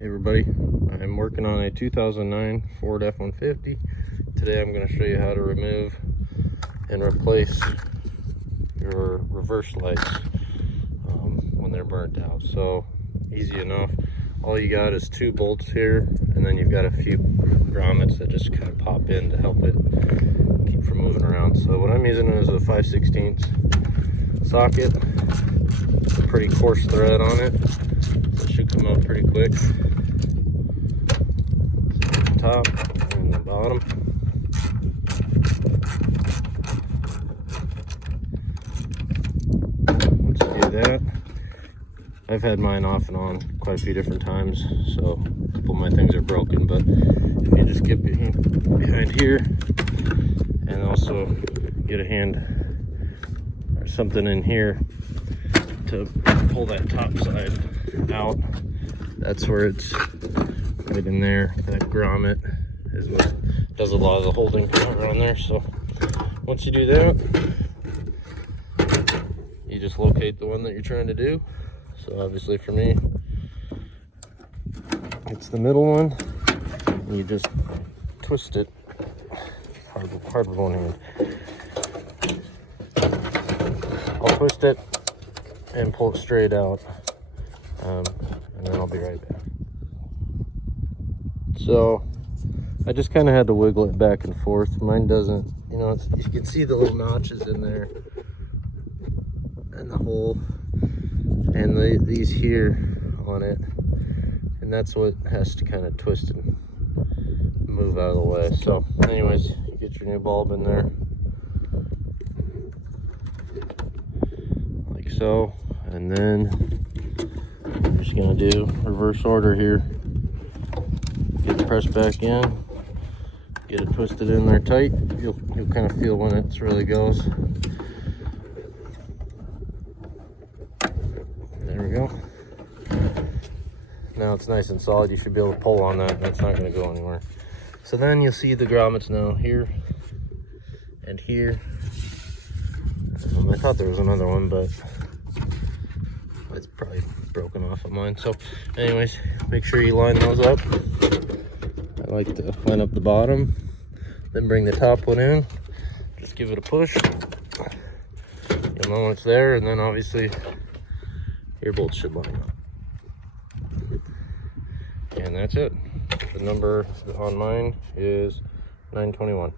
Hey everybody, I'm working on a 2009 Ford F150. Today I'm going to show you how to remove and replace your reverse lights when they're burnt out. So easy enough. All you got is 2 bolts here, and then you've got a few grommets that just kind of pop in to help it keep from moving around. So what I'm using is a 5/16 socket. It's a pretty coarse thread on it, so it should come out pretty quick. Top and the bottom. Once you do that, I've had mine off and on quite a few different times, so a couple of my things are broken, but if you just get behind here and also get a hand or something in here to pull that top side out, that's where it's right in there. That grommet is what does a lot of the holding around there. So once you do that, you just locate the one that you're trying to do. So obviously for me, it's the middle one, and you just twist it. Hard with one hand. I'll twist it and pull it straight out, and then I'll be right back. So I just kind of had to wiggle it back and forth. Mine doesn't, you can see the little notches in there and the hole and these here on it, and that's what has to kind of twist and move out of the way. So anyways, you get your new bulb in there like so, and then I'm just gonna do reverse order here. Get it pressed back in, get it twisted in there tight. You'll kind of feel when it really goes. There we go. Now it's nice and solid. You should be able to pull on that, and that's not going to go anywhere. So then you'll see the grommets now here and here. I thought there was another one, but it's probably broken off of mine. So anyways, make sure you line those up. I like to line up the bottom, then bring the top one in, just give it a push. You'll know when it's there, and then obviously your bolts should line up. And that's it. The number on mine is 921.